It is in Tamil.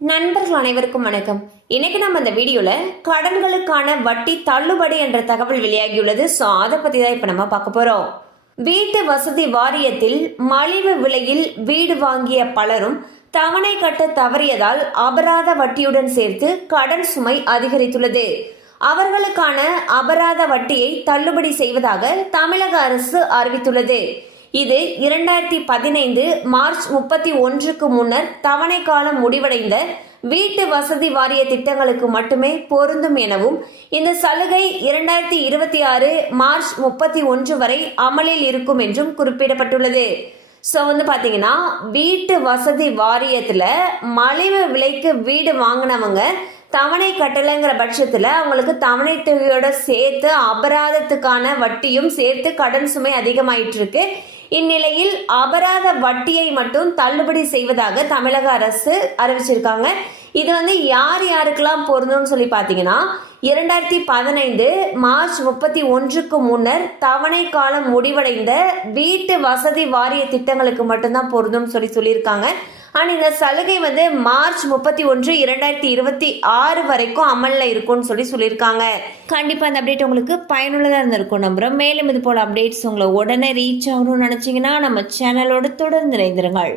நண்பர்கள் அனைவருக்கும் வணக்கம். இன்னைக்கு நம்ம இந்த வீடியோல கடன்களுக்கான வட்டி தள்ளுபடி என்ற தகவல் வெளியாகியுள்ளது. ஸோ அதை பத்தி தான் இப்ப நம்ம பார்க்க போறோம். வீட்டு வசதி வாரியத்தில் மலிவு விலையில் வீடு வாங்கிய பலரும் தவணை கட்ட தவறியதால் அபராத வட்டியுடன் சேர்த்து கடன் சுமை அதிகரித்துள்ளது. அவர்களுக்கான அபராத வட்டியை தள்ளுபடி செய்வதாக தமிழக அரசு அறிவித்துள்ளது. இது 2015 மார்ச் 31க்கு முன்னர் தவணை காலம் முடிவடைந்த வீட்டு வசதி வாரிய திட்டங்களுக்கு மட்டுமே பொருந்தும் எனவும் இந்த சலுகை 2026 மார்ச் 31 வரை அமலில் இருக்கும் என்றும் குறிப்பிடப்பட்டுள்ளது. ஸோ பாத்தீங்கன்னா வீட்டு வசதி வாரியத்துல மலிவு விலைக்கு வீடு வாங்கினவங்க தவணை கட்டலைங்கிற பட்சத்துல அவங்களுக்கு தவணை தொகையோட சேர்த்து அபராதத்துக்கான வட்டியும் சேர்த்து கடன் சுமை அதிகமாயிட்டு இருக்கு. இந்நிலையில் அபராத வட்டியை மட்டும் தள்ளுபடி செய்வதாக தமிழக அரசு அறிவிச்சிருக்காங்க. இது யார் யாருக்கெல்லாம் பொருந்தும்னு சொல்லி பார்த்தீங்கன்னா 2015 மார்ச் 31க்கு முன்னர் தவணை காலம் முடிவடைந்த வீட்டு வசதி வாரிய திட்டங்களுக்கு மட்டும்தான் பொருந்தும் சொல்லியிருக்காங்க. ஆனால் இந்த சலுகை மார்ச் 31 2026 வரைக்கும் அமல்ல இருக்கும்னு சொல்லியிருக்காங்க. கண்டிப்பா அந்த அப்டேட் உங்களுக்கு பயனுள்ளதாக இருந்திருக்கும் நம்புறோம். மேலும் இது போல அப்டேட்ஸ் உங்களை உடனே ரீச் ஆகணும்னு நினைச்சீங்கன்னா நம்ம சேனலோடு தொடர்ந்து இணைந்திருங்கள்.